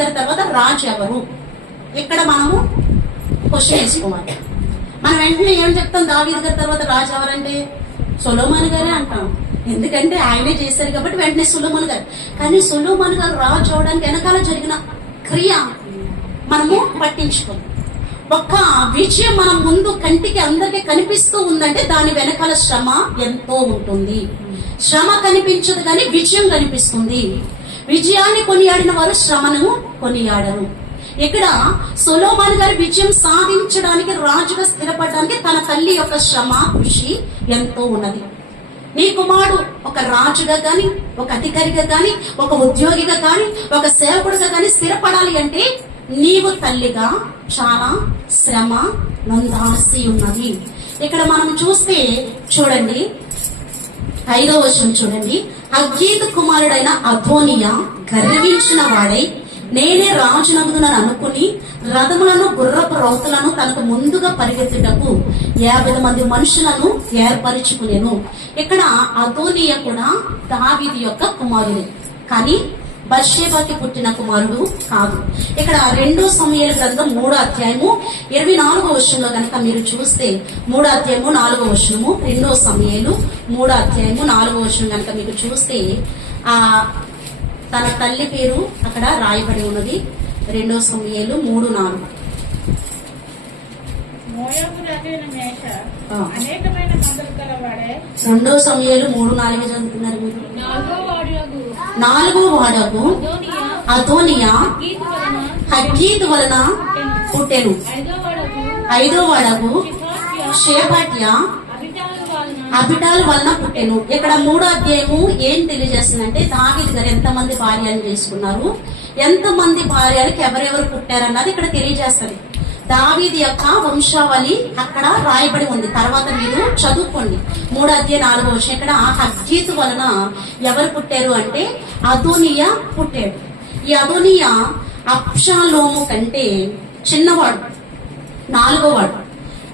గారి తర్వాత రాజు ఎవరు? ఇక్కడ మనము క్వశ్చన్ వేసుకోవాలి. మనం వెంటనే ఏం చెప్తాం? దావీదు గారి తర్వాత రాజు ఎవరంటే సొలొమోను గారే అంటాం. ఎందుకంటే ఆయనే చేశారు కాబట్టి వెంటనే సొలొమోను గారు. కానీ సొలొమోను గారు రాజు అవడానికి వెనకాల జరిగిన క్రియ మనము పట్టించుకోం. ఒక్క విజయం మనం ముందు కంటికి అందరికీ కనిపిస్తూ ఉందంటే దాని వెనకాల శ్రమ ఎంతో ఉంటుంది. శ్రమ కనిపించదు కానీ విజయం కనిపిస్తుంది. విజయాన్ని కొనియాడిన వారు శ్రమను కొనియాడరు. ఇక్కడ సొలొమోను గారి విజయం సాధించడానికి, రాజుగా స్థిరపడడానికి తన తల్లి యొక్క శ్రమ, కృషి ఎంతో ఉన్నది. నీ కుమారుడు ఒక రాజుగా గాని, ఒక అధికారిగా గాని, ఒక ఉద్యోగిగా గాని, ఒక సేవకుడిగా గాని స్థిరపడాలి అంటే నీవు తల్లిగా చాలా శ్రమ నొందాల్సి ఉన్నది. ఇక్కడ మనం చూస్తే చూడండి, 5వ వచనం చూడండి. హగ్గీతు కుమారుడైన అదోనియా గర్వించిన వాడై నేనే రాజునగుదునని అనుకుని రథములను, గుర్రపు రౌతులను తనకు ముందుగా పరిగెత్తుటకు 50 మంది మనుషులను ఏర్పరచుకునేను. ఇక్కడ అదోనియా కూడా దావీదు యొక్క కుమారుడే, కానీ బత్షెబాకి పుట్టిన కుమారుడు కాదు. ఇక్కడ 2 సమూయేలు గ్రంథం 3వ అధ్యాయము 24వ వచనంలో కనుక మీరు చూస్తే, 3వ అధ్యాయము 4వ వచనము, 2 సమూయేలు 3వ అధ్యాయము 4వ వచనం కనుక మీకు చూస్తే తన తల్లి పేరు అక్కడ రాయబడి ఉన్నది. 2 సమూయేలు 3:4. అనేకమైన మందలు కలవాడే. 2 సమూయేలు 3:4 చదువుతున్నారు మీరు. 4వ వాడకు అదోనియా హగ్గీతు వలన పుట్టెను. 5వ వాడకు షేఫట్య అబిటాల్ వలన పుట్టెను. ఇక్కడ 3వ అధ్యాయము ఏం తెలియజేస్తుందంటే దావీదు గారు ఎంతమంది భార్యలు చేసుకున్నారు, ఎంతమంది భార్యలకు ఎవరెవరు పుట్టారన్నది ఇక్కడ తెలియజేస్తుంది. దావీదు యొక్క వంశావళి అక్కడ రాయబడి ఉంది. తర్వాత మీరు చదువుకోండి 3వ అధ్యాయం 4వ వచనం. ఇక్కడ హగ్గీతు వలన ఎవరు పుట్టారు అంటే అదోనియా పుట్టాడు. ఈ అదోనియా అబ్షాలోము కంటే చిన్నవాడు, 4వ వాడు.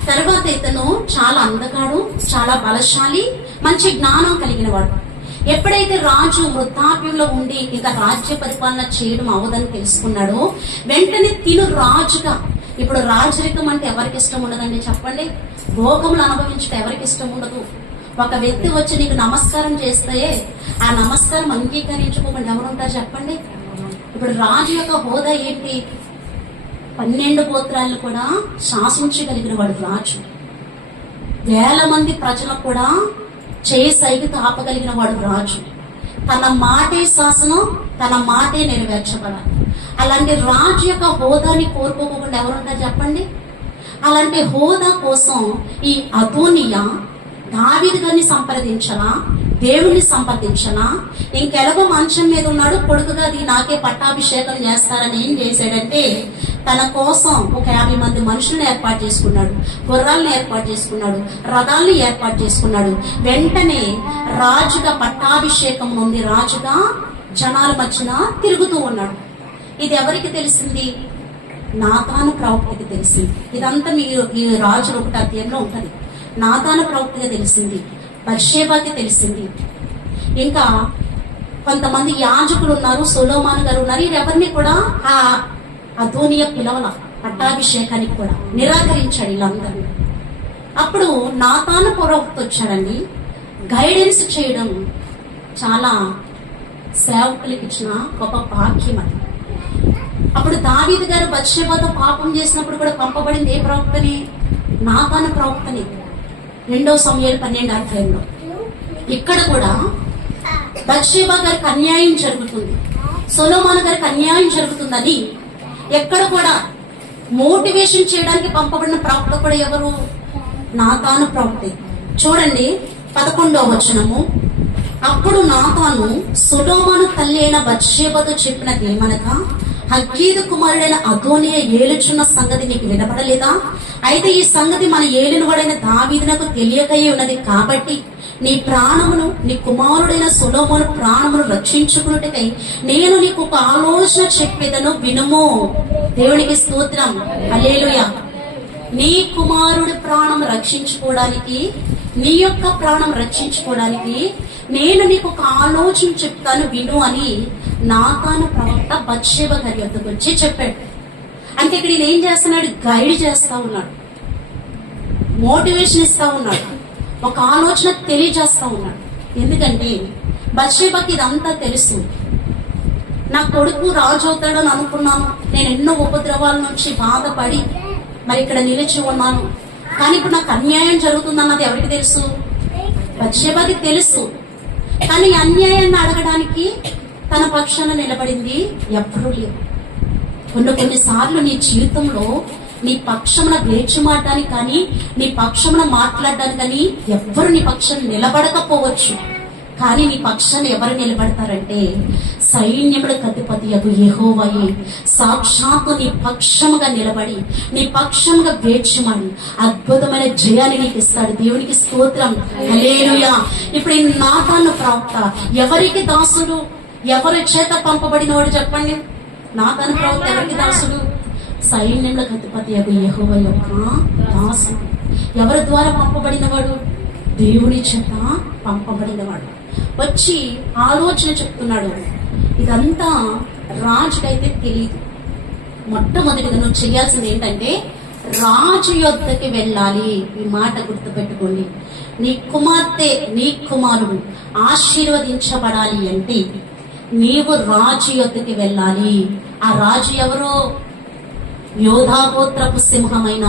తర్వాత ఇతను చాలా అందగాడు, చాలా బలశాలి, మంచి జ్ఞానం కలిగిన వాడు. ఎప్పుడైతే రాజు వృద్ధాప్యంలో ఉండి ఇంకా రాజ్య పరిపాలన చేయడం అవదని తెలుసుకున్నాడో వెంటనే తిను రాజుగా. ఇప్పుడు రాజరికం అంటే ఎవరికి ఇష్టం ఉండదండి చెప్పండి? భోగములు అనుభవించడం ఎవరికి ఇష్టం ఉండదు. ఒక వ్యక్తి వచ్చి నీకు నమస్కారం చేస్తే ఆ నమస్కారం అంగీకరించుకోకుండా ఎవరుంటారు చెప్పండి? ఇప్పుడు రాజు యొక్క హోదా ఏంటి? 12 గోత్రాలను కూడా శాసించగలిగిన వాడు రాజు. 1000 మంది ప్రజలకు కూడా చేయి సైకితో ఆపగలిగిన వాడు రాజు. తన మాటే శాసనం, తన మాటే నెరవేర్చబడాలి. అలాంటి రాజు యొక్క హోదాని కోరుకోకుండా ఎవరుంటారు చెప్పండి? అలాంటి హోదా కోసం ఈ అదోనియా దావీదు గారిని సంప్రదించనా, దేవుణ్ణి సంప్రదించనా? ఇంకెలాగో మంచం మీద ఉన్నాడు, కొడుకుగా అది నాకే పట్టాభిషేకం చేస్తారని ఏం చేశాడంటే తన కోసం ఒక 50 మంది మనుషులను ఏర్పాటు చేసుకున్నాడు, గుర్రాలను ఏర్పాటు చేసుకున్నాడు, రథాలను ఏర్పాటు చేసుకున్నాడు. వెంటనే రాజుగా పట్టాభిషేకం ఉంది, రాజుగా జనాల మధ్యన తిరుగుతూ ఉన్నాడు. ఇది ఎవరికి తెలిసింది? నాతాను ప్రవక్తకి తెలిసింది. ఇదంతా మీరు ఈ రాజు 1వ అధ్యాయంలో ఉంటది. నాతాను ప్రవక్తగా తెలిసింది, బత్షెబాకి తెలిసింది. ఇంకా కొంతమంది యాజకులు ఉన్నారు, సొలొమోను గారు ఉన్నారు. వీరెవరిని కూడా ఆ అదోనియా పిలవల, పట్టాభిషేకానికి కూడా నిరాకరించాడు వీళ్ళందరినీ. అప్పుడు నాతాను ప్రవక్త వచ్చాడండి. గైడెన్స్ చేయడం చాలా సేవకులకి ఇచ్చిన గొప్ప భాగ్యం అది. అప్పుడు దావీదు గారు బత్షెబాతో పాపం చేసినప్పుడు కూడా పంపబడింది ఏ ప్రవక్తని? నాతాను ప్రవక్తని. 2 సమూయేలు 12వ అధ్యాయంలో. ఇక్కడ కూడా బత్షెబా గారికి అన్యాయం జరుగుతుంది, సొలొమోను గారికి అన్యాయం జరుగుతుందని ఎక్కడ కూడా మోటివేషన్ చేయడానికి పంపబడిన ప్రవక్త కూడా ఎవరు? నాతాను ప్రవక్తే. చూడండి 11వ వచనము. అప్పుడు నాతాను సొలొమోను తల్లి అయిన బత్షెబాతో చెప్పినది ఏమనగా, హగ్గీతు కుమారుడైన అదోనియా ఏలుచున్న సంగతి నీకు వినపడలేదా? అయితే ఈ సంగతి మన ఏలినవాడైన దావీదునకు తెలియకయే ఉన్నది కాబట్టి నీ ప్రాణమును, నీ కుమారుడైన సొలొమోను ప్రాణమును రక్షించుకున్నట్టుకై నేను నీకు ఒక ఆలోచన చెప్పేదను, వినుము. దేవునికి స్తోత్రం, హల్లెలూయా. నీ కుమారుడి ప్రాణం రక్షించుకోవడానికి, నీ యొక్క ప్రాణం రక్షించుకోవడానికి నేను నీకు ఒక ఆలోచన చెప్తాను, విను అని నాతాను ప్రవక్త బత్షెబ గారి యొద్దకు వచ్చి చెప్పాడు. అంటే ఇక్కడ ఈయన ఏం చేస్తున్నాడు? గైడ్ చేస్తా ఉన్నాడు, మోటివేషన్ ఇస్తా ఉన్నాడు, ఒక ఆలోచన తెలియజేస్తా ఉన్నాడు. ఎందుకంటే బత్షెబకి ఇదంతా తెలుసు. నా కొడుకు రాజు అవుతాడని అనుకున్నాను, నేను ఎన్నో ఉపద్రవాల నుంచి బాధపడి మరి ఇక్కడ నిలిచి ఉన్నాను, కానీ ఇప్పుడు నాకు అన్యాయం జరుగుతుందన్నది ఎవరికి తెలుసు? బత్షెబకి తెలుసు. కానీ అన్యాయాన్ని అడగడానికి తన పక్షాన నిలబడింది ఎవ్వరూ లేరు. కొన్నిసార్లు నీ జీవితంలో నీ పక్షమున వేచిమాడడానికి కానీ, నీ పక్షమున మాట్లాడడానికి కానీ ఎవ్వరు నీ పక్షం నిలబడకపోవచ్చు. కానీ నీ పక్షాన్ని ఎవరు నిలబడతారంటే సైన్యములకు అధిపతి యెహోవాయే సాక్షాత్తు నీ పక్షముగా నిలబడి, నీ పక్షముగా వేచిమాడి అద్భుతమైన జయాన్ని నీకు ఇస్తాడు. దేవునికి స్తోత్రం, హల్లెలూయా. ఇప్పుడు ఈ నాతాను ప్రవక్త ఎవరికి దాసుడు? ఎవరి చేత పంపబడినవాడు చెప్పండి? నాతాను ప్రవక్త ఎవరికి దాసుడు? సైన్యములకు అధిపతి యెహోవా యొక్క దాసుడు. ఎవరి ద్వారా పంపబడినవాడు? దేవుని చేత పంపబడినవాడు. వచ్చి ఆలోచన చెప్తున్నాడు. ఇదంతా రాజుకైతే తెలియదు. మొట్టమొదటిగా నువ్వు చేయాల్సింది ఏంటంటే రాజు యొద్దకి వెళ్ళాలి. ఈ మాట గుర్తుపెట్టుకోండి. నీ కుమార్తె, నీ కుమారుడు ఆశీర్వదించబడాలి అంటే నీవు రాజు యొద్దకి వెళ్ళాలి. ఆ రాజు ఎవరో? యోధాగోత్రపు సింహమైన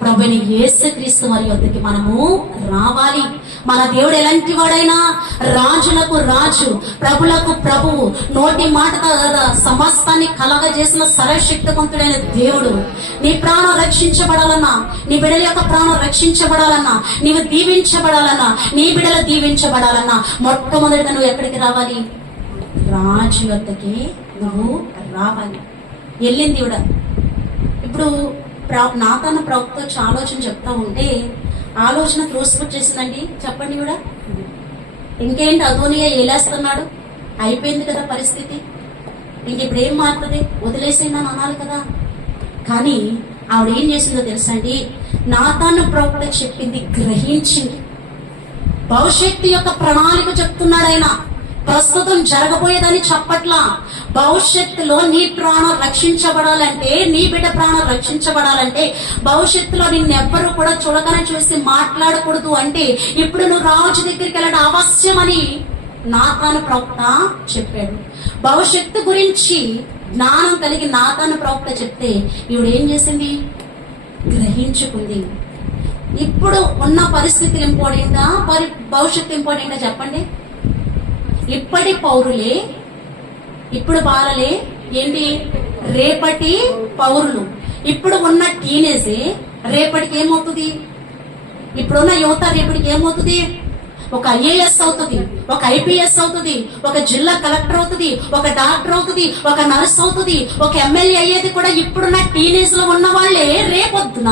ప్రభుని యేసుక్రీస్తు వారి యొద్దకి మనము రావాలి. మన దేవుడు ఎలాంటి వాడైనా రాజులకు రాజు, ప్రభులకు ప్రభువు, నోటి మాట సమస్తాన్ని కలగజేసిన సర్వశక్తివంతుడైన దేవుడు. నీ ప్రాణం రక్షించబడాలన్నా, నీ బిడ్డల యొక్క ప్రాణం రక్షించబడాలన్నా, నీవు దీవించబడాలన్నా, నీ బిడ్డలు దీవించబడాలన్నా మొట్టమొదటిగా నువ్వు ఎక్కడికి రావాలి? రాజు యొద్దకి నువ్వు రావాలి. వెళ్ళింది కూడా. ఇప్పుడు నాతాను ప్రవక్త వచ్చి ఆలోచన చెప్తా ఉంటే ఆలోచన త్రోసిపుచ్చేసిందండి. చెప్పండి కూడా. ఇంకేంటి అదోనియా ఏలేస్తున్నాడు? అయిపోయింది కదా పరిస్థితి. ఇంకిప్పుడు ఏం మారుతుంది? వదిలేసిందని అనాలి కదా. కానీ ఆవిడ ఏం చేసిందో తెలుసండి? నాతాను ప్రవక్త చెప్పింది గ్రహించింది. భవిష్యత్తు యొక్క ప్రణాళిక చెప్తున్నాడు ఆయన. ప్రస్తుతం జరగబోయేదని చెప్పట్లా. భవిష్యత్తులో నీ ప్రాణం రక్షించబడాలంటే, నీ బిడ్డ ప్రాణం రక్షించబడాలంటే, భవిష్యత్తులో నిన్నెవ్వరూ కూడా చులకన చూసి మాట్లాడకూడదు అంటే ఇప్పుడు నువ్వు రాజు దగ్గరికి వెళ్ళడం అవశ్యమని నాతాను ప్రవక్త చెప్పాడు. భవిష్యత్తు గురించి జ్ఞానం కలిగి నాతాను ప్రవక్త చెప్తే ఈవిడ ఏం చేసింది? గ్రహించుకుంది. ఇప్పుడు ఉన్న పరిస్థితులు ఇంపార్టెంటా, భవిష్యత్తు ఇంపార్టెంటా చెప్పండి? ఇప్పటి పౌరులే, ఇప్పుడు బాలలే ఏంటి? రేపటి పౌరులు. ఇప్పుడు ఉన్న టీనేజే రేపటికి ఏమవుతుంది? ఇప్పుడున్న యువత రేపటికి ఏమవుతుంది? ఒక ఐఏఎస్ అవుతుంది, ఒక ఐపీఎస్ అవుతుంది, ఒక జిల్లా కలెక్టర్ అవుతుంది, ఒక డాక్టర్ అవుతుంది, ఒక నర్స్ అవుతుంది, ఒక ఎమ్మెల్యే అయ్యేది కూడా ఇప్పుడున్న టీనేజ్ లో ఉన్న వాళ్ళే రేపొద్దున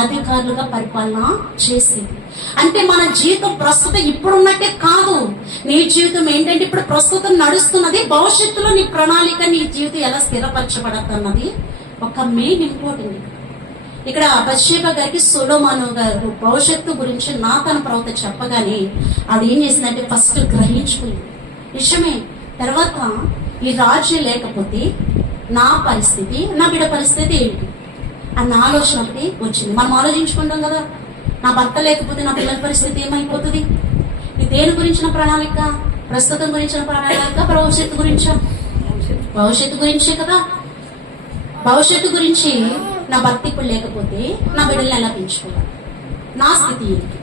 అధికారులుగా పరిపాలన చేసేది. అంటే మన జీవితం ప్రస్తుతం ఇప్పుడున్నట్టే కాదు. నీ జీవితం ఏంటంటే ఇప్పుడు ప్రస్తుతం నడుస్తున్నది. భవిష్యత్తులో నీ ప్రణాళిక, నీ జీవితం ఎలా స్థిరపరచబడతన్నది ఒక మెయిన్ ఇంపార్టెంట్. ఇక్కడ బత్షెబ గారికి సొలొమోను గారు భవిష్యత్తు గురించి నాతాను ప్రవక్త చెప్పగానే ఆవిడ ఏం చేసిందంటే ఫస్ట్ గ్రహించుకుంది. నిజమే, తర్వాత ఈ రాజు లేకపోతే నా పరిస్థితి, నా బిడ్డ పరిస్థితి ఏంటి అన్న ఆలోచన ఒకటి వచ్చింది. మనం ఆలోచించుకుంటాం కదా, నా భర్త లేకపోతే నా పిల్లల పరిస్థితి ఏమైపోతుంది? ఇది దేని గురించిన ప్రణాళిక? ప్రస్తుతం గురించిన ప్రణాళిక, భవిష్యత్తు గురించా? భవిష్యత్తు గురించే కదా. భవిష్యత్తు గురించి నా భర్త ఇప్పుడు లేకపోతే నా బిడ్డల్ని ఎలా పెంచుకోవాలి, నా స్థితి ఏంటి?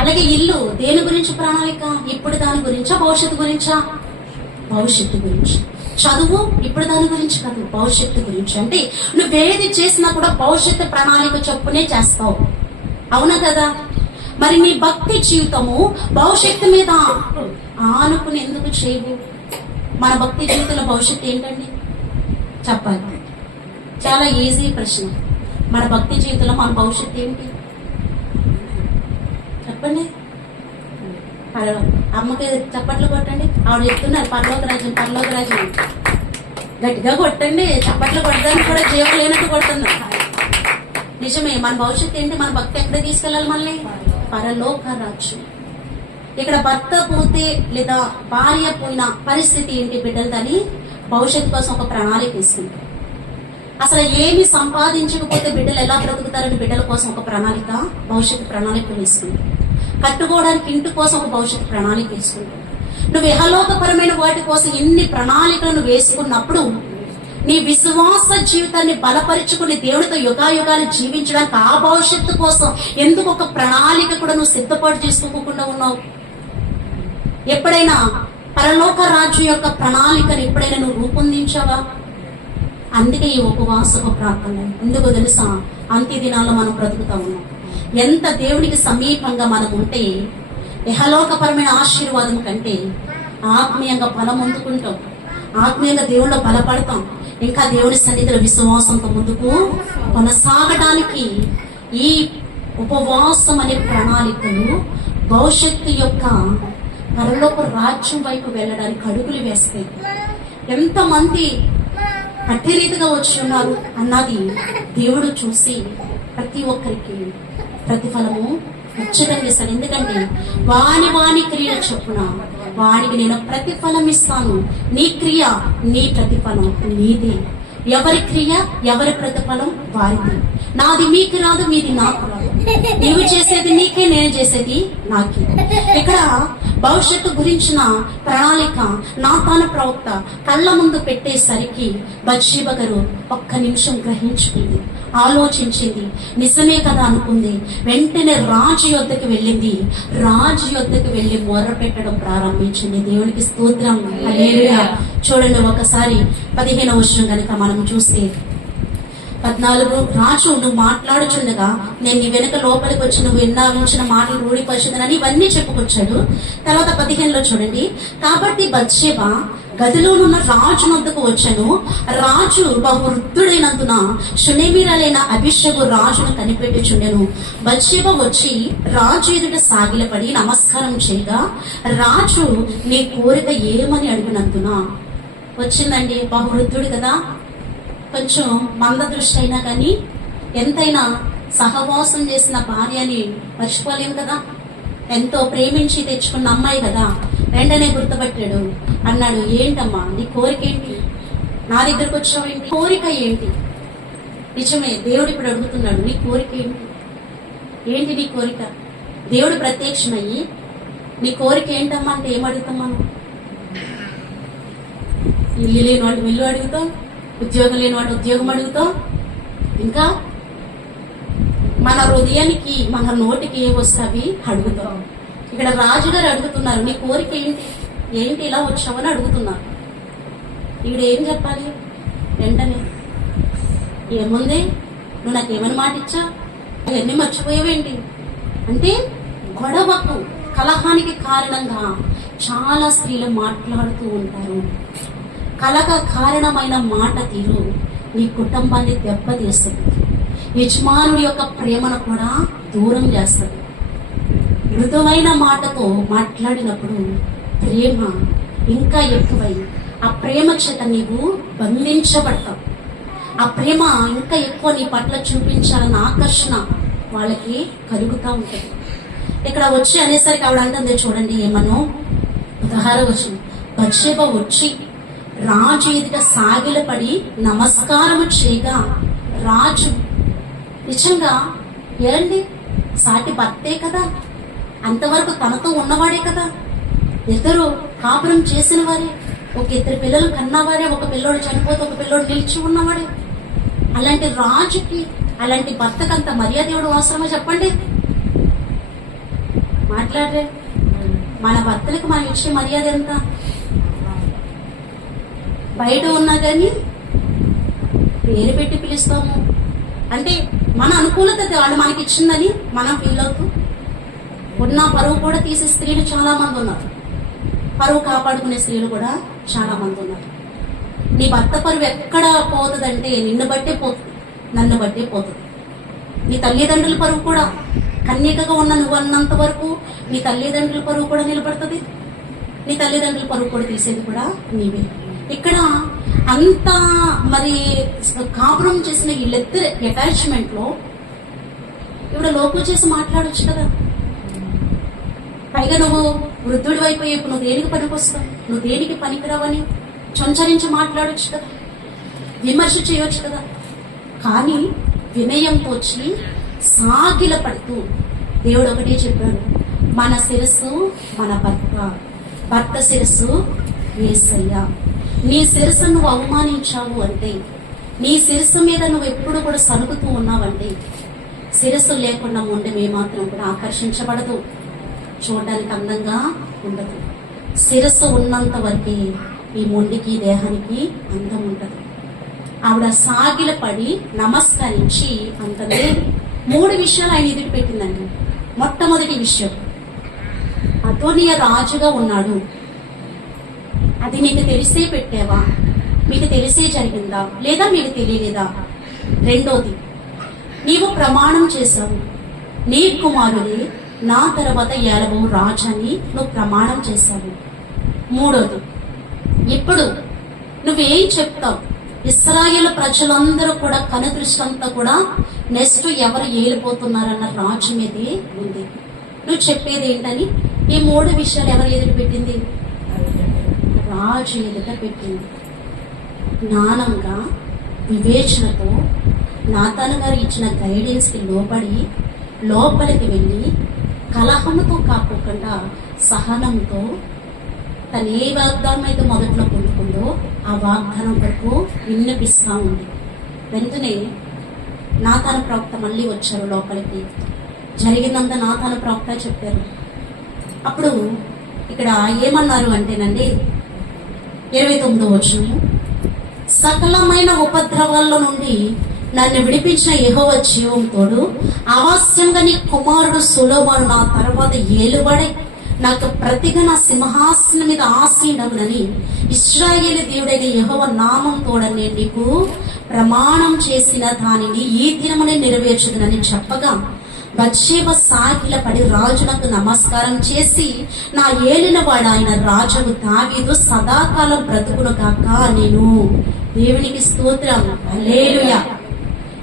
అలాగే ఇల్లు దేని గురించి ప్రణాళిక? ఇప్పుడు దాని గురించా, భవిష్యత్తు గురించా? భవిష్యత్తు గురించి. చదువు ఇప్పుడు దాని గురించి కాదు, భవిష్యత్తు గురించి. అంటే నువ్వేది చేసినా కూడా భవిష్యత్తు ప్రణాళిక చొప్పునే చేస్తావు, అవునా కదా? మరి నీ భక్తి జీవితము భవిష్యత్తు మీద ఆనుకుని ఎందుకు చేయవు? మన భక్తి జీవితంలో భవిష్యత్తు ఏంటండి చెప్పాలి? చాలా ఈజీ ప్రశ్న. మన భక్తి జీవితంలో మన భవిష్యత్తు ఏంటి చెప్పండి? అమ్మకి చప్పట్లు కొట్టండి. ఆవిడ చెప్తున్నారు పరలోక రాజ్యం, పరలోక రాజ్యం. గట్టిగా కొట్టండి. చప్పట్లు కొట్టడానికి కూడా జీవం లేనట్టు కొడుతున్నారు. నిజమే. మన భవిష్యత్తు ఏంటి? మన భక్తి ఎక్కడ తీసుకెళ్ళాలి? మళ్ళీ పరలోక రాజ్యం. ఇక్కడ భర్త పోతే లేదా భార్య పోయిన పరిస్థితి ఏంటి బిడ్డలదని భవిష్యత్తు కోసం ఒక ప్రణాళిక ఇస్తుంది. అసలు ఏమి సంపాదించకపోతే బిడ్డలు ఎలా బ్రతుకుతారని బిడ్డల కోసం ఒక ప్రణాళిక, భవిష్యత్తు ప్రణాళిక వేస్తుంది. కట్టుకోవడానికి ఇంటి కోసం ఒక భవిష్యత్తు ప్రణాళిక వేసుకుంటావు. నువ్వు ఇహలోకపరమైన వాటి కోసం ఎన్ని ప్రణాళికలను వేసుకున్నప్పుడు నీ విశ్వాస జీవితాన్ని బలపరుచుకుని దేవుడితో యుగాయుగాలు జీవించడానికి ఆ భవిష్యత్తు కోసం ఎందుకు ఒక ప్రణాళిక కూడా నువ్వు సిద్ధపాటు చేసుకోకుండా ఉన్నావు? ఎప్పుడైనా పరలోక రాజ్యం యొక్క ప్రణాళికను ఎప్పుడైనా నువ్వు రూపొందించావా? అందుకే ఈ ఉపవాసపు ప్రార్థన ఎందుకో తెలుసా? అంత్య దినాల్లో మనం బ్రతుకుతా ఉన్నాం. ఎంత దేవునికి సమీపంగా మనం ఉంటే ఇహలోకపరమైన ఆశీర్వాదం కంటే ఆత్మీయంగా బలం అందుకుంటాం, ఆత్మీయంగా దేవుళ్ళో బలపడతాం. ఇంకా దేవుని సన్నిధిలో విశ్వాసంతో ముందుకు కొనసాగడానికి ఈ ఉపవాసం అనే ప్రణాళికలు భవిష్యత్తు యొక్క పరలోక రాజ్యం వైపు వెళ్ళడానికి అడుగులు వేస్తాయి. ఎంతమంది అట్టి రీతిగా వచ్చి ఉన్నారు అన్నది దేవుడు చూసి ప్రతి ఒక్కరికి ప్రతిఫలము ఖచ్చితంగా ఇస్తాను. ఎందుకంటే వాని క్రియ చొప్పున వానికి నేను ప్రతిఫలం ఇస్తాను. నీ క్రియ నీ ప్రతిఫలం నీది. ఎవరి క్రియ ఎవరి ప్రతిఫలం వారిది. నాది మీకు రాదు, మీది నాకు రాదు. నీవు చేసేది నీకే, నేను చేసేది నాకే. ఇక్కడ భవిష్యత్తు గురించిన ప్రణాళిక నాతాను ప్రవక్త కళ్ళ ముందు పెట్టేసరికి బత్షెబ గారు ఒక్క నిమిషం గ్రహించుకుంది, ఆలోచించింది, నిజమే కదా అనుకుంది. వెంటనే రాజు యొద్దకు వెళ్ళింది. రాజు యొద్దకు వెళ్ళి మొర్ర పెట్టడం ప్రారంభించింది. దేవునికి స్తోత్రం, హల్లెలూయా. చూడండి ఒకసారి 15వ వచనం కనుక మనం చూస్తే 14 రాజు నువ్వు మాట్లాడుచుండగా నేను నీ వెనుక లోపలికి వచ్చి నువ్వు విన్నావించిన మాటలు రూఢిపరిచిందని ఇవన్నీ చెప్పుకొచ్చాడు. తర్వాత 15లో చూడండి, కాబట్టి బత్షెబ గదిలోనున్న రాజు వద్దకు వచ్చాను. రాజు బహువృద్ధుడైనందున షునేమీరాలైన అభిషేకు రాజును కనిపెట్టుచుండెను. బత్షెబ వచ్చి రాజు ఎదుట సాగిలపడి నమస్కారం చేయగా రాజు నీ కోరిక ఏమని అడిగినందున వచ్చిందండి. బహువృద్ధుడు కదా, కొంచెం మంద దృష్టి అయినా కానీ ఎంతైనా సహవాసం చేసిన భార్యని మర్చిపోలేము కదా. ఎంతో ప్రేమించి తెచ్చుకున్న అమ్మాయి కదా. వెంటనే గుర్తుపట్టాడు. అన్నాడు, ఏంటమ్మా నీ కోరిక ఏంటి? నా దగ్గరకు వచ్చావు ఏంటి? కోరిక ఏంటి? నిజమే, దేవుడు ఇప్పుడు అడుగుతున్నాడు, నీ కోరిక ఏంటి? ఏంటి నీ కోరిక? దేవుడు ప్రత్యక్షమయ్యి నీ కోరిక ఏంటమ్మా అంటే ఏం అడుగుతాం మనం? ఇల్లు లేని వాడు ఇల్లు అడుగుతాం, ఉద్యోగం లేని వాడు ఉద్యోగం అడుగుతాం. ఇంకా మన హృదయానికి మన నోటికి ఏ వస్తావి అడుగుతాం. ఇక్కడ రాజుగారు అడుగుతున్నారు, నీ కోరిక ఏంటి? ఏంటి ఇలా వచ్చావని అడుగుతున్నారు. ఈవిడేం చెప్పాలి? వెంటనే ఏముంది, నువ్వు నాకేమని మాట ఇచ్చా, అవన్నీ మర్చిపోయావేంటి అంటే గొడవకు కలహానికి కారణంగా చాలా స్త్రీలు మాట్లాడుతూ ఉంటారు. కలహ కారణమైన మాట తీరు నీ కుటుంబాన్ని దెబ్బతీస్తుంది. యజమానుడి యొక్క ప్రేమను కూడా దూరం చేస్తుంది. మృదువైన మాటతో మాట్లాడినప్పుడు ప్రేమ ఇంకా ఎక్కువై ఆ ప్రేమ చేత నీవు బంధించబడతావు. ఆ ప్రేమ ఇంకా ఎక్కువ నీ పట్ల చూపించాలన్న ఆకర్షణ వాళ్ళకి కలుగుతూ ఉంటుంది. ఇక్కడ వచ్చి అనేసరికి ఆవిడ అంటుంది చూడండి ఏమనో 16వ వచనం, బత్షెబ వచ్చి రాజు ఎదుట సాగిలపడి నమస్కారము చేయగా రాజు నిజంగా ఏరండి సాటి భర్తే కదా, అంతవరకు తనతో ఉన్నవాడే కదా, ఇద్దరు కాపురం చేసిన వారే, ఒక ఇద్దరు పిల్లలు కన్నవాడే, ఒక పిల్లోడు చనిపోతే ఒక పిల్లోడు నిలిచి ఉన్నవాడే. అలాంటి రాజుకి అలాంటి భర్తకు అంత మర్యాద ఇవ్వడం అవసరమా చెప్పండి? మాట్లాడరే, మన భర్తలకు మనం ఇచ్చే మర్యాద ఎంత? బయట ఉన్నా కానీ పేరు పెట్టి పిలుస్తాము అంటే మన అనుకూలత వాళ్ళు మనకి ఇచ్చిందని మనం ఫీల్ అవుతూ ఉన్న పరువు కూడా తీసే స్త్రీలు చాలా మంది ఉన్నారు. పరువు కాపాడుకునే స్త్రీలు కూడా చాలా మంది ఉన్నారు. నీ భర్త పరువు ఎక్కడ పోతుందంటే నిన్ను బట్టే పోతుంది, నన్ను బట్టే పోతుంది. నీ తల్లిదండ్రుల పరువు కూడా, కన్యకగా ఉన్న నువ్వు అన్నంత వరకు నీ తల్లిదండ్రుల పరువు కూడా నిలబడుతుంది. నీ తల్లిదండ్రుల పరువు కూడా తీసేది కూడా నీవే. ఇక్కడ అంత మరి కాపురం చేసిన వీళ్ళిద్దరు అటాచ్మెంట్ లో ఇప్పుడు లోపు చేసి మాట్లాడొచ్చు కదా. పైగా నువ్వు వృద్ధుడి అయిపోయి ఇప్పుడు నువ్వు దేనికి పనికొస్తావు, నువ్వు దేనికి పనికిరావని చంచరించి మాట్లాడొచ్చు కదా, విమర్శ చేయవచ్చు కదా. కానీ వినయంతో వచ్చి సాగిల పడుతూ దేవుడు ఒకటే చెప్పాడు, మన శిరస్సు మన భర్త, భర్త శిరస్సు యేసయ్య. నీ శిరస్సు నువ్వు అవమానించావు అంటే, నీ శిరస్సు మీద నువ్వు ఎప్పుడు కూడా సరుగుతూ ఉన్నావంటే, శిరస్సు లేకుండా మొండెం ఏమాత్రం కూడా ఆకర్షించబడదు, చూడడానికి అందంగా ఉండదు. శిరస్సు ఉన్నంత వరకే ఈ మొండికి దేహానికి అందం ఉండదు. ఆవిడ సాగిల పడి నమస్కరించి అంతనే 3 విషయాలు ఆయన ఎదుటి పెట్టిందండి. మొట్టమొదటి విషయం, అదోనియా రాజుగా ఉన్నాడు, అది నీకు తెలిసే పెట్టావా, మీకు తెలిసే జరిగిందా లేదా మీకు తెలియలేదా? రెండోది, నీవు ప్రమాణం చేశావు, నీ కుమారుడే నా తర్వాత ఏలబో రాజు అని నువ్వు ప్రమాణం చేశావు. మూడోది, ఇప్పుడు నువ్వేం చెప్తావు? ఇశ్రాయేలు ప్రజలందరూ కూడా కనుదృష్టంతా కూడా నెక్స్ట్ ఎవరు ఏలిపోతున్నారన్న రాజు మీదే ఉంది. నువ్వు చెప్పేది ఏంటని ఈ 3 విషయాలు ఎవరు ఎదురు పెట్టింది? రాజు ఎదుట పెట్టింది. జ్ఞానంగా వివేచనతో నాతాను గారు ఇచ్చిన గైడెన్స్ కి లోబడి లోపలికి వెళ్ళి కలహముతో కాకుండా సహనంతో తను ఏ వాగ్దానం అయితే మొదట్లో పొందుకుందో ఆ వాగ్దానం వరకు విన్నపిస్తా ఉంది. వెంటనే నాతాను ప్రవక్త మళ్ళీ వచ్చారు లోపలికి. జరిగిందంతా నాతాను ప్రవక్త చెప్పారు. అప్పుడు ఇక్కడ ఏమన్నారు అంటేనండి, 29వ వచనము, సకలమైన ఉపద్రవాల్లో నుండి నన్ను విడిపించిన యెహోవా జీవం తోడు అవశ్యంగా నీ కుమారుడు సొలొమోను నా తర్వాత ఏలుబడి నాకు ప్రతిగా నా సింహాసనం మీద ఆసీనుడగునని ఇశ్రాయేలు దేవుడైన యెహోవా నామం తోడ నేను నీకు ప్రమాణం చేసిన దానిని ఈ దినమునే నెరవేర్చుదునని చెప్పగా బత్షెబ సాగిల పడి రాజునకు నమస్కారం చేసి, నా ఏలినవాడు ఆయన రాజుకు దావీదు సదాకాలం బ్రతుకును కాక నేను. దేవునికి స్తోత్రం, హల్లెలూయా.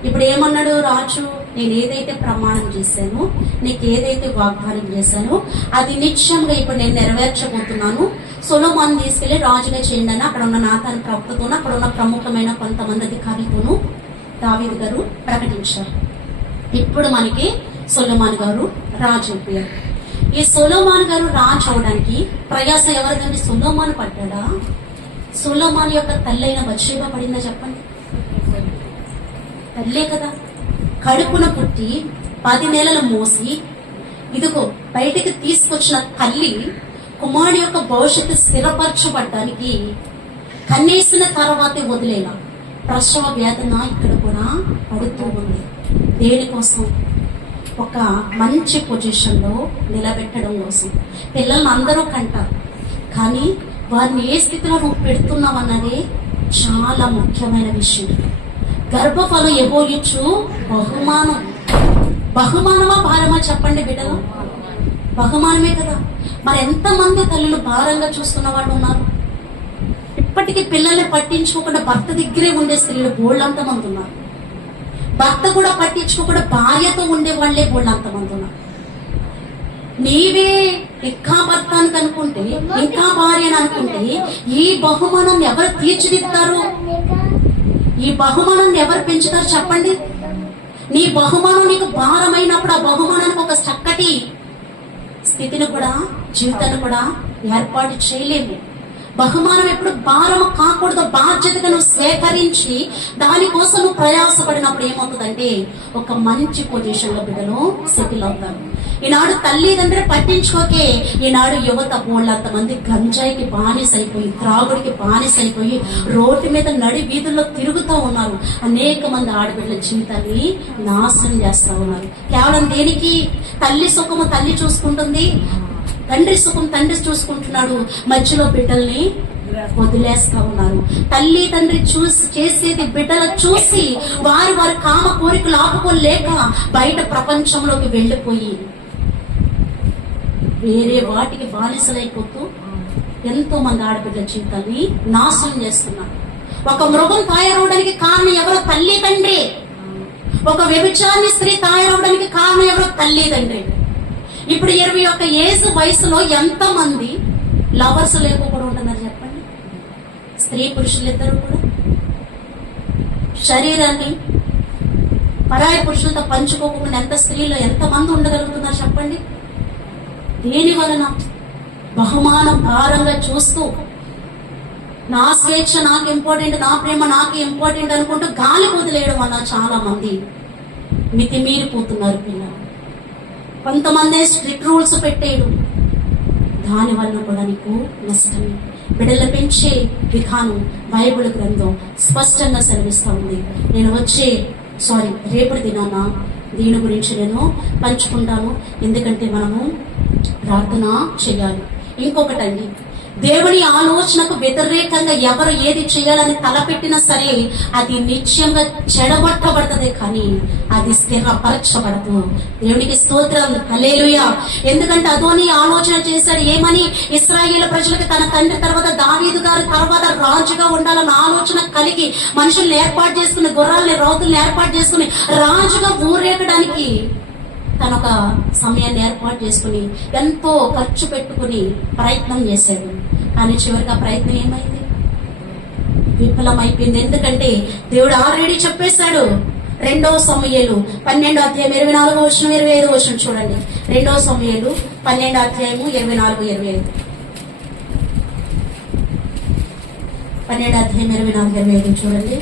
ఇప్పుడు ఏమన్నాడు రాజు? నేను ఏదైతే ప్రమాణం చేశానో, నీకు ఏదైతే వాగ్దానం చేశానో అది నిశ్చయంగా ఇప్పుడు నేను నెరవేర్చబోతున్నాను. సొలొమోను తీసుకెళ్లి రాజుగా చేయండి అని అక్కడ ఉన్న నాతాను ప్రవక్తతోనూ అక్కడ ఉన్న ప్రముఖమైన కొంతమంది అధికారులతోనూ దావీదు గారు ప్రకటించారు. ఇప్పుడు మనకి సొలొమోను గారు రాజు అయిపోయారు. ఈ సొలొమోను గారు రాజు అవడానికి ప్రయాస ఎవరిదండి? సొలొమోను పడ్డా? సొలొమోను యొక్క తల్లైన బత్షెబ పడిందా చెప్పండి? తల్లే కదా. కడుపున పుట్టి 10 నెలలు మోసి ఇదిగో బయటికి తీసుకొచ్చిన తల్లి కుమారుడి యొక్క భవిష్యత్తు స్థిరపరచబడ్డానికి కన్నేసిన తర్వాతే వదిలేలా ప్రసవ వేదన ఇక్కడ కూడా పడుతూ ఉంది. దేనికోసం? ఒక మంచి పొజిషన్ లో నిలబెట్టడం కోసం. పిల్లల్ని అందరూ కంటారు, కానీ వారిని ఏ స్థితిలో నువ్వు పెడుతున్నావు అన్నదే చాలా ముఖ్యమైన విషయం. గర్భఫలం ఇవ్వచ్చు బహుమానం. బహుమానమా భారమా చెప్పండి బిడ్డలు? బహుమానమే కదా. మరి ఎంతమంది తల్లులు భారంగా చూస్తున్న వాళ్ళు ఉన్నారు? ఇప్పటికీ పిల్లల్ని పట్టించుకోకుండా భర్త దగ్గరే ఉండే స్త్రీలు బోళ్ళంత మంది ఉన్నారు. భర్త కూడా పట్టించుకోకుండా భార్యతో ఉండే వాళ్లే బోళ్ళంత మంది ఉన్నారు. నీవే ఇంకా భర్త అని అనుకుంటే, ఇంకా భార్య అని అనుకుంటే ఈ బహుమానాన్ని ఎవరు తీర్చిదిద్దారు? ఈ బహుమానాన్ని ఎవరు పెంచుతారు చెప్పండి? నీ బహుమానం నీకు భారమైనప్పుడు ఆ బహుమానానికి ఒక చక్కటి స్థితిని కూడా జీవితాన్ని కూడా ఏర్పాటు చేయలేము. బహుమానం ఎప్పుడు భారం కాకూడదు. బాధ్యతగా నువ్వు స్వీకరించి దానికోసం నువ్వు ప్రయాసపడినప్పుడు ఏమవుతుందంటే ఒక మంచి పొజిషన్ లో బిడ్డలు సెటిల్ అవుతారు. ఈనాడు తల్లిదండ్రులు పట్టించుకోకే ఈనాడు యువత బోళ్ళంత మంది గంజాయికి బానిసైపోయి, త్రాగుడికి బానిసైపోయి రోడ్డు మీద నడి వీధుల్లో తిరుగుతూ ఉన్నారు. అనేక మంది ఆడబిడ్డల జీవితాన్ని నాశనం చేస్తా ఉన్నారు. కేవలం దేనికి? తల్లి సుఖము తల్లి చూసుకుంటుంది, తండ్రి సుఖం తండ్రి చూసుకుంటున్నాడు, మధ్యలో బిడ్డల్ని వదిలేస్తా ఉన్నారు. తల్లి తండ్రి చూసి చేసేది బిడ్డలు చూసి వారి కామ కోరికలు ఆపుకోలేక బయట ప్రపంచంలోకి వెళ్ళిపోయి వేరే వాటికి బానిసలైపోతూ ఎంతో మంది ఆడబిడ్డల జీవితాన్ని నాశనం చేస్తున్నారు. ఒక మృగం తయారవడానికి కారణం ఎవరో? తల్లి తండ్రి. ఒక వ్యభిచారిణి స్త్రీ తయారవడానికి కారణం ఎవరో? తల్లి తండ్రి. ఇప్పుడు 21 ఏజ్ వయసులో ఎంత మంది లవర్స్ లేకుండా ఉంటున్నారు చెప్పండి? స్త్రీ పురుషులిద్దరూ కూడా శరీరాన్ని పరాయి పురుషులతో పంచుకోకుండా ఎంత స్త్రీలు ఎంత మంది ఉండగలుగుతున్నారు చెప్పండి? దేని వలన? బహుమానం భారంగా చూస్తూ నా స్వేచ్ఛ నాకు ఇంపార్టెంట్, నా ప్రేమ నాకు ఇంపార్టెంట్ అనుకుంటూ గాలి వదిలేయడం వల్ల చాలా మంది మితిమీరిపోతున్నారు పిల్లలు. కొంతమంది స్ట్రిక్ట్ రూల్స్ పెట్టేయడం, దాని వల్ల కూడా నీకు నష్టమే. బిడ్డలు పెంచే విధానం బైబిల్ గ్రంథం స్పష్టంగా సెలవిస్తూ ఉంది. నేను రేపటి దినాన దీని గురించి నేను పంచుకుంటాను, ఎందుకంటే మనము ప్రార్థన చేయాలి. ఇంకొకటండి, దేవుని ఆలోచనకు వ్యతిరేకంగా ఎవరు ఏది చేయాలని తలపెట్టినా సరే అది నిత్యంగా చెడగొట్టబడుతుంది, కానీ అది స్థిరపరచబడదు. దేవునికి స్తోత్రం, హల్లెలూయా. ఎందుకంటే అదోని ఆలోచన చేశాడు ఏమని? ఇశ్రాయేలు ప్రజలకు తన తండ్రి తర్వాత దావీదు గారి తర్వాత రాజుగా ఉండాలన్న ఆలోచన కలిగి మనుషుల్ని ఏర్పాటు చేసుకుని, గుర్రాలని రౌతుల్ని ఏర్పాటు చేసుకుని రాజుగా ఊరేగడానికి తన ఒక సమయాన్ని ఏర్పాటు చేసుకుని ఎంతో ఖర్చు పెట్టుకుని ప్రయత్నం చేశాడు. కానీ చివరికి ఆ ప్రయత్నం ఏమైంది? విఫలమైపోయింది. ఎందుకంటే దేవుడు ఆల్రెడీ చెప్పేశాడు. 2 సమూయేలు 12 అధ్యాయం 24 వచనం 25 వచనం చూడండి. 2 సమూయేలు 12 అధ్యాయము 24 25. 12 అధ్యాయం 24 25 చూడండి.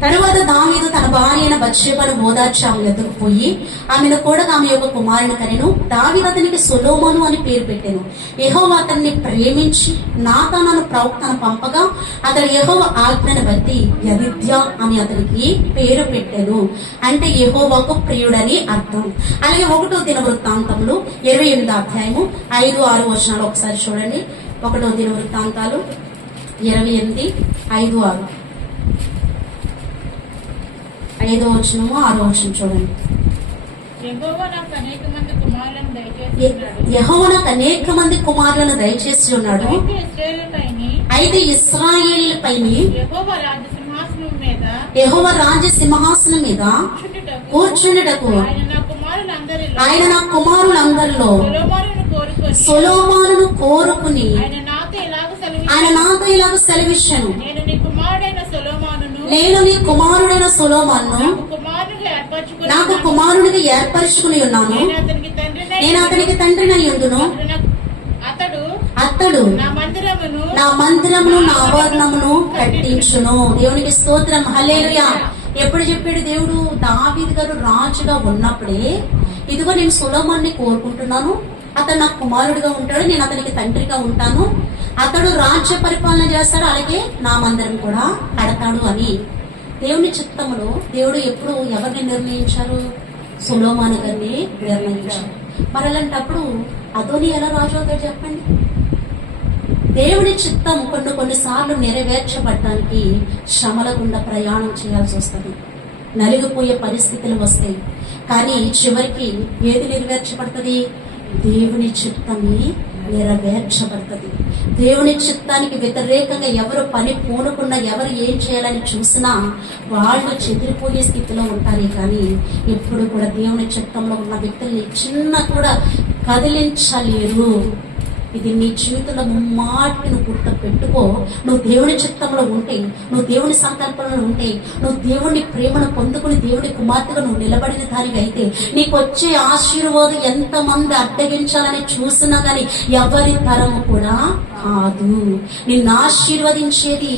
తరువాత దావీదు తన భార్య అయిన బత్షెబను ఓదార్చి ఆమె ఎదుకు పోయి ఆమెను కూడా ఆమె యొక్క కుమారుని కనెను. దావీదు అతనికి సొలొమోను అని పేరు పెట్టెను. యెహోవా అతన్ని ప్రేమించి నాతానును ప్రవక్తను పంపగా అతడు యెహోవా ఆజ్ఞను బట్టి యదిద్యా అని అతనికి పేరు పెట్టెను. అంటే యెహోవాకు ప్రియుడని అర్థం. అలాగే 1 దినవృత్తాంతములు 28 అధ్యాయము 5-6 వచనాలు ఒకసారి చూడండి. 1 దినవృత్తాంతాలు 28 5-6. 5వ వచనము 6వ వచనం చూడండి. యెహోవా నాకు అనేక మంది కుమారులను దయచేసి ఉన్నాడు. అయితే ఇశ్రాయేలుపైని యెహోవా రాజ్య సింహాసనం మీద కూర్చుండుటకు ఆయన నా కుమారులందరిలో సొలొమోనును కోరుకుని ఆయన నాతో ఇలాగ సెలవిచ్చాను, నేను నీ కుమారుడైన సొలొమోనును నాకు కుమారుడిగా ఏర్పరచుకుని ఉన్నాను. నేను అతనికి తండ్రినై ఉండును. అతడు నా మందిరమును నా ఆవరణమును కట్టించును. దేవునికి స్తోత్రం, హల్లెలూయా. ఎప్పుడు చెప్పాడు దేవుడు? దావీదు గారు రాజుగా ఉన్నప్పుడే, ఇదిగో నేను సొలొమోనుని కోరుకుంటున్నాను, అతను నాకు కుమారుడిగా ఉంటాడు, నేను అతనికి తండ్రిగా ఉంటాను, అతడు రాజ్య పరిపాలన చేస్తాడు, అలాగే నా మందిరం కూడా కడతాడు అని దేవుని చిత్తములో దేవుడు ఎప్పుడు ఎవరిని నిర్ణయించారు? సొలొమోను గారిని నిర్ణయించారు. మరి అలాంటప్పుడు అదోని ఎలా రాజు అవుతాడు చెప్పండి? దేవుని చిత్తం కొన్నిసార్లు నెరవేర్చబడటానికి శ్రమల గుండా ప్రయాణం చేయాల్సి వస్తుంది, నలిగిపోయే పరిస్థితులు వస్తాయి. కానీ చివరికి ఏది నెరవేర్చబడుతుంది? దేవుని చిత్తమే నెరవేర్చబడుతుంది. దేవుని చిత్తానికి వ్యతిరేకంగా ఎవరు పని పూనుకున్నా, ఎవరు ఏం చేయాలని చూసినా వాళ్ళు చెదిరిపోయే స్థితిలో ఉంటారు. కానీ ఎప్పుడు కూడా దేవుని చిత్తంలో ఉన్న వ్యక్తుల్ని చిన్న కూడా కదిలించలేరు. ఇది నీ జీవితంలో ముమ్మాటికి నువ్వు గుర్తు పెట్టుకో. నువ్వు దేవుని చిత్తంలో ఉంటే, నువ్వు దేవుని సంకల్పంలో ఉంటే, నువ్వు దేవుని ప్రేమను పొందుకుని దేవుని కుమార్తెగా నువ్వు నిలబడిన దానివి అయితే నీకు వచ్చే ఆశీర్వాదం ఎంతమంది అడ్డగించాలని చూసినా గాని ఎవరి తరము కూడా కాదు. నిన్ను ఆశీర్వదించేది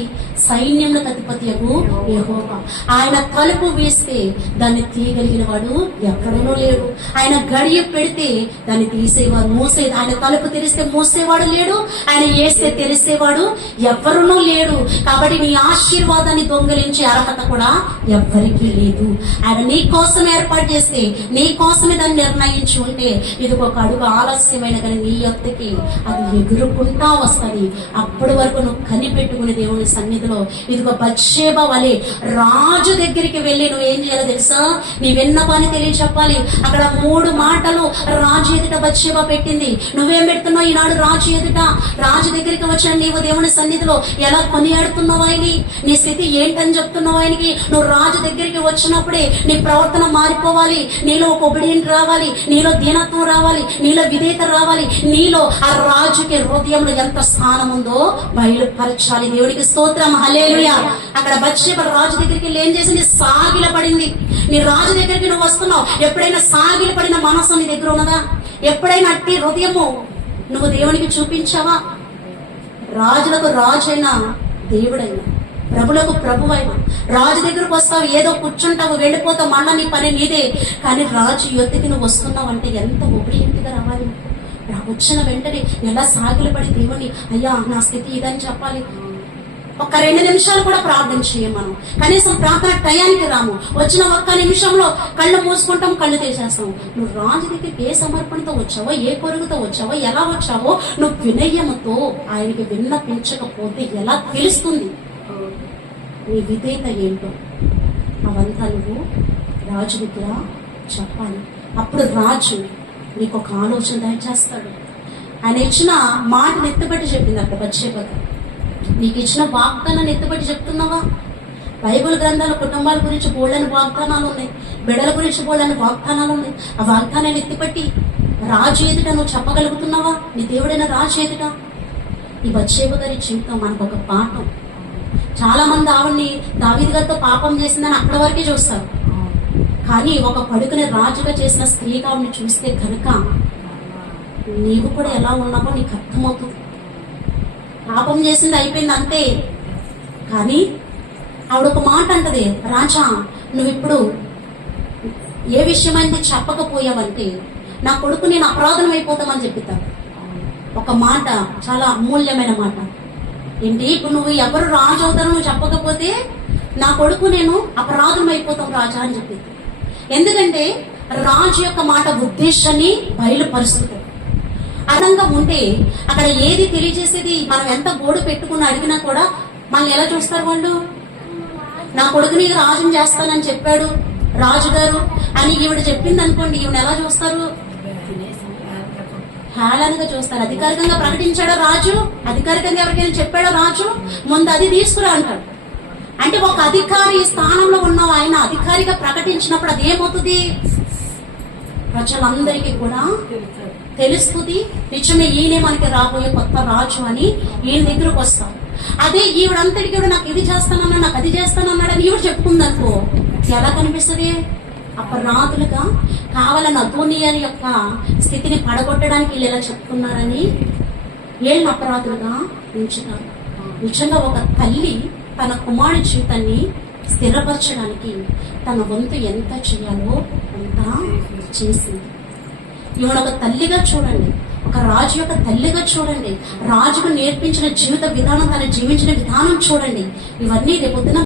సైన్యములకు అధిపతియగు యెహోవా. ఆయన తలుపు వేస్తే దాన్ని తీయగలిగిన వాడు ఎక్కడనో లేడు. ఆయన గడియ పెడితే దాన్ని తీసేవాడు, మూసేది. ఆయన తలుపు తెరిస్తే మూసేవాడు లేడు, ఆయన వేస్తే తెరిసేవాడు ఎవరునూ లేడు. కాబట్టి నీ ఆశీర్వాదాన్ని దొంగిలించే అర్హత కూడా ఎవ్వరికీ లేదు. ఆయన నీ కోసం ఏర్పాటు చేస్తే, నీ కోసమే దాన్ని నిర్ణయించి ఉంటే, ఇది ఒక అడుగు ఆలస్యమైన కానీ నీ యొక్కకి అది ఎగురుకుంటా వస్తుంది. అప్పటి వరకు నువ్వు కనిపెట్టుకుని దేవుని సన్నిధిలో ఇదిగో బత్షేబ వలె రాజు దగ్గరికి వెళ్ళి నువ్వేం చేయాలో తెలుసా, నీ విన్నపాన్ని తెలియచెప్పాలి. అక్కడ 3 మాటలు రాజు ఎదుట బత్షేబ పెట్టింది. నువ్వేం పెడుతున్నావు ఈనాడు రాజు ఎదుట? రాజు దగ్గరికి వచ్చిన నీవు దేవుని సన్నిధిలో ఎలా కొనియాడుతున్నావు ఆయన్ని? నీ స్థితి ఏంటని చెప్తున్నావు ఆయనకి? నువ్వు రాజు దగ్గరికి వచ్చినప్పుడే నీ ప్రవర్తన మారిపోవాలి. నీలో ఒక ఒబిడియంట్ రావాలి, నీలో దీనత్వం రావాలి, నీలో విధేయత రావాలి. నీలో ఆ రాజుకి హృదయంలో ఎంత స్థానం ఉందో బయలుపరచాలి. దేవుడికి స్తోత్రం, హల్లెలూయా. అక్కడ బత్షేబ రాజు దగ్గరికి వెళ్ళి ఏం చేసింది? సాగిల పడింది. నీ రాజు దగ్గరికి నువ్వు వస్తున్నావు, ఎప్పుడైనా సాగిల పడిన మనసు నీ దగ్గర ఉన్నదా? ఎప్పుడైనా అట్టి హృదయము నువ్వు దేవునికి చూపించావా? రాజులకు రాజైనా దేవుడైనా ప్రభులకు ప్రభు అయినా రాజు దగ్గరకు వస్తావు, ఏదో కూర్చుంటావు, వెళ్ళిపోతావు, మళ్ళా నీ పని నీదే. కానీ రాజు యొద్దకి నువ్వు వస్తున్నావు అంటే ఎంత ఒబిడియంట్గా రావాలి. వచ్చిన వెంటనే ఎలా సాగిలు పడి దేవుని, అయ్యా నా స్థితి ఇదని చెప్పాలి. ఒక 2 నిమిషాలు కూడా ప్రార్థన చేయం మనం. కనీసం ప్రార్థన టయానికి రాము. వచ్చిన ఒక్క నిమిషంలో కళ్ళు మూసుకుంటాం, కళ్ళు తీసేస్తాం. నువ్వు రాజు దగ్గరికి ఏ సమర్పణతో వచ్చావో, ఏ కొరుగుతో వచ్చావో, ఎలా వచ్చావో, నువ్వు వినయముతో ఆయనకి విన్నపించకపోతే ఎలా తెలుస్తుంది నీ విధేయత ఏంటో? అవంతా నువ్వు రాజు దగ్గర చెప్పాలి. అప్పుడు రాజు నీకు ఒక ఆలోచన దయచేస్తాడు. ఆయన ఇచ్చిన మాటను ఎత్తుబట్టి చెప్పింది అక్కడ బత్షేబ. నీకు ఇచ్చిన వాగ్దానాన్ని ఎత్తుబట్టి చెప్తున్నావా? బైబిల్ గ్రంథాల కుటుంబాల గురించి బోళ్ళని వాగ్దానాలు ఉన్నాయి, బిడ్డల గురించి బోళ్ళని వాగ్దానాలు ఉన్నాయి. ఆ వాగ్దానాన్ని ఎత్తిపట్టి రాజు ఎదుట నువ్వు చెప్పగలుగుతున్నావా? నీ దేవుడైన రాజు ఎదుట. ఈ బత్షేబ గారి జీవితం మనకు ఒక పాఠం. చాలా మంది ఆవిడ్ని దావీదు గారితో పాపం చేసిందని అక్కడి వరకే చూస్తారు. కానీ ఒక పడుకుని రాజుగా చేసిన స్త్రీగా ఆవిడ్ని చూస్తే కనుక నీవు కూడా ఎలా ఉన్నావో నీకు అర్థమవుతుంది. పాపం చేసింది అయిపోయింది అంతే. కానీ ఆవిడ ఒక మాట అంటది, రాజా నువ్వు ఇప్పుడు ఏ విషయమైంది చెప్పకపోయావంటే నా కొడుకు నేను అపరాధం అయిపోతామని చెప్పితాను. ఒక మాట, చాలా అమూల్యమైన మాట. ఏంటి, ఇప్పుడు నువ్వు ఎవరు రాజు అవుతారో నువ్వు చెప్పకపోతే నా కొడుకు నేను అపరాధం అయిపోతాం రాజా అని చెప్పింది. ఎందుకంటే రాజు యొక్క మాట ఉద్దేశాన్ని బయలుపరుస్తుంది. అదంగా ఉంటే అక్కడ ఏది తెలియజేసేది? మనం ఎంత గోడు పెట్టుకుని అడిగినా కూడా మనల్ని ఎలా చూస్తారు వాళ్ళు? నా కొడుకుని రాజుని చేస్తానని చెప్పాడు రాజుగారు అని ఈవిడ చెప్పింది అనుకోండి, ఈవిడ ఎలా చూస్తారు? హేళనగా చూస్తారు. అధికారికంగా ప్రకటించాడా రాజు? అధికారికంగా ఎవరికైనా చెప్పాడా రాజు? ముందు అది తీసుకురా అంటాడు. అంటే ఒక అధికారి స్థానంలో ఉన్న ఆయన అధికారిగా ప్రకటించినప్పుడు అది ఏమవుతుంది? ప్రజలందరికీ కూడా తెలుస్తుంది, నిజమే ఈయనే మనకి రాబోయే కొత్త రాజు అని ఈయన దగ్గరకు వస్తాం. అదే ఈవిడంతటికి కూడా నాకు ఇది చేస్తానన్నా, నాకు అది చేస్తానన్నాడని ఈవిడ చెప్పుకుందనుకో ఎలా కనిపిస్తుంది? అపరాధులుగా కావాలని అదోనియాని యొక్క స్థితిని పడగొట్టడానికి వీళ్ళు ఎలా చెప్తున్నారని వీళ్ళని అపరాధులుగా ఉంచుతారు. నిజంగా ఒక తల్లి తన కుమారుడి జీవితాన్ని స్థిరపరచడానికి తన వంతు ఎంత చేయాలో అంత చేసింది. ఈవిడ ఒక తల్లిగా చూడండి, ఒక రాజు యొక్క తల్లిగా చూడండి, రాజుకు నేర్పించిన జీవిత విధానం, తను జీవించిన విధానం చూడండి. ఇవన్నీ రేపొద్దున